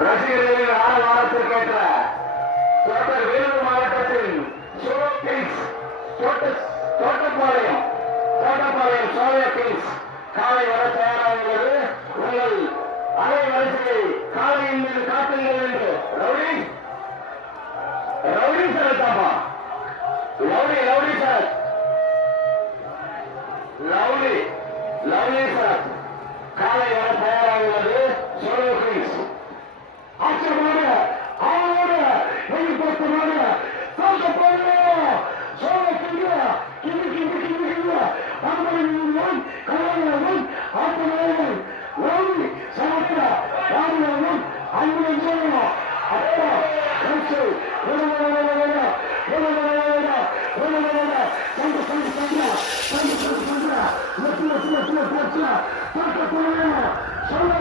ரசிகர்களின் ஆரவாரத்திற்கேற்ற வேலூர் மாவட்டத்தில் தோட்டப்பாளையம் சோழ கிங்ஸ் காலை வர தயாராக உள்ளது. உங்கள் அலை வரிசையை காலையின் மீது காட்டுங்கள் என்று ரவுடி சரத்தாப்பா லவ்லி சரத் லவ்லி சரத் காலை வர தயாராக உள்ளது. சோழ கிங்ஸ் ஆச்சரியமான ஆளோட வெளிப்படுத்தமான சோழ கிங்ஸ் அன்பன் கலைஞர்கள் ஆத்மநாயகன் ரவி சமத்ரா ராமநாதன் அன்பன் அப்பா கட்சி சோழ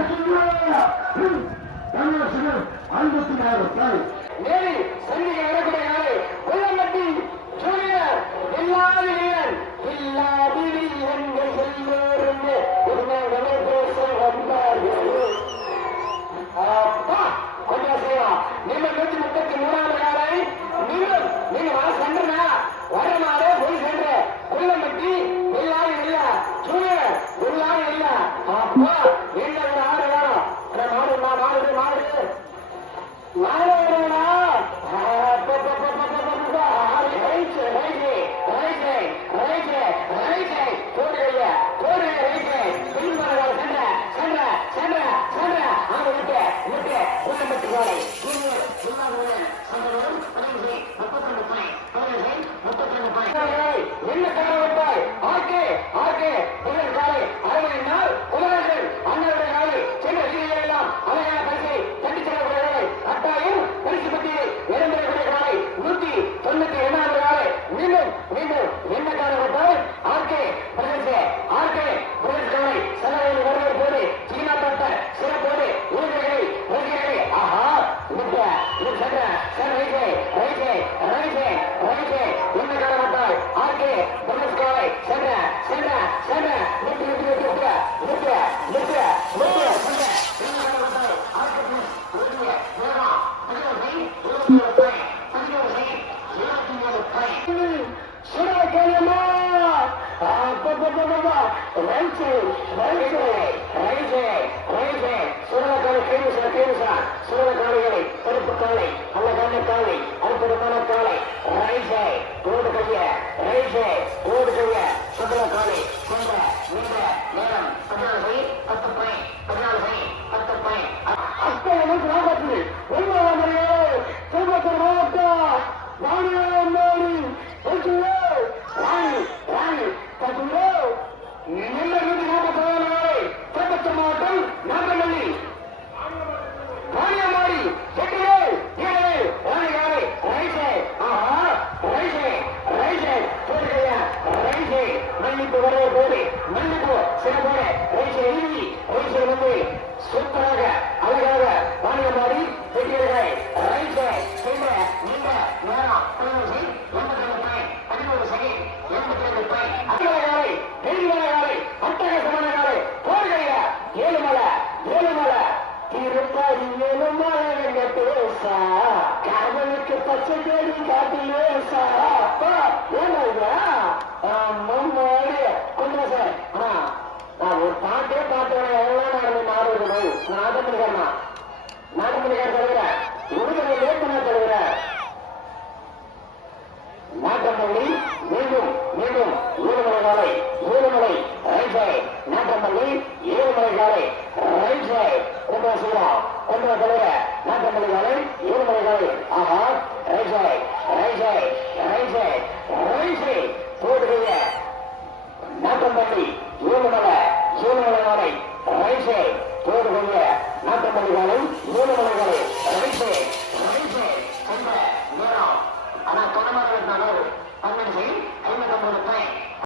என்ன காரணத்தால் ஆர்கே ஆர்கே புகழ் காலை அரவணை நாள் புகழர்கள் அண்ணனுடைய நாளை சென்ற வீரர்கள் எல்லாம் அழகான பரிசை தட்டி செல்லக்கூடிய கட்டாயம் பரிசு பட்டியை இழந்திருக்கிற காலை 192 காலை மீண்டும் மீண்டும் என்ன காரணத்தால் ஆர்கே பிரதேச ஆர்கே பிரதேச காலை செலவில் வருவது போது சீனா தட்ட சிறப்போடு ஊழியர்களை ஊழியர்களை ஆஹா இது சென்ற ரைசே ரைசே ரைசே ரைசே என்ன காரணத்தால் ஆர்கே பிரதேச காலை சென்ற சென்ற சென்ற சுரகாலைகளை கருப்பு காலை அழகான காலை அற்புதமான காலை ரைசே ஓடு கைய ரைசே ஓடு கைய சுதல காலை கொண்ட நீண்ட நேரம் 14 10 பாயிண்ட் 10 பாயிண்ட் அஸ்தமன் ராபத்தி ஒன்றாவது திருப்பத்தூர் மாவட்டம் வாணியாடி பசுவே ராணி ராணி பசுவே நல்ல 147 திருப்பத்தூர் மாவட்டம் நாகமல்லி வாணியாடி செட்டிலே ஏழே ராணிகாலை ரைசே ஆஹா ரைசே ரைசே போடுகையா ரைசே மன்னிப்பு வரவே போது மன்னிப்பு சிறப்போட ரைசே எழுதி ரைசே வந்து சூப்பராக அழகாக வாணியமாடி செட்டிலே ரைசே சென்ற நீண்ட நேரம் 11 செகண்ட் 82 பாயிண்ட் அட்டகாலை தெளிவாலை அட்டகாசமான காலை போடுகையா ஏழுமலை திருப்பதி ஏழுமலை பேசா காதலுக்கு பச்சை தேடி காட்டிலேசா ஏன்னா கொஞ்சம் சார் நான் ஒரு பாட்டே பாட்டுறேன் எவ்வளவு நாடகம் நாடகம் சொல்லுகிறேன் உடுதலை லேட்டனா சொல்லுகிறேன் நாட்டம்பள்ளி மீண்டும் மீண்டும் ஏழுமலை ரைசே நாட்டம்பள்ளி ஏழுமலை காலை ரைசே கொண்டு சொல்லுவோம் கொண்டு சொல்லுற நாட்டம்பள்ளி காலை ஏழுமலை காலை ஆஹா ரைசே ரைசே ரைசே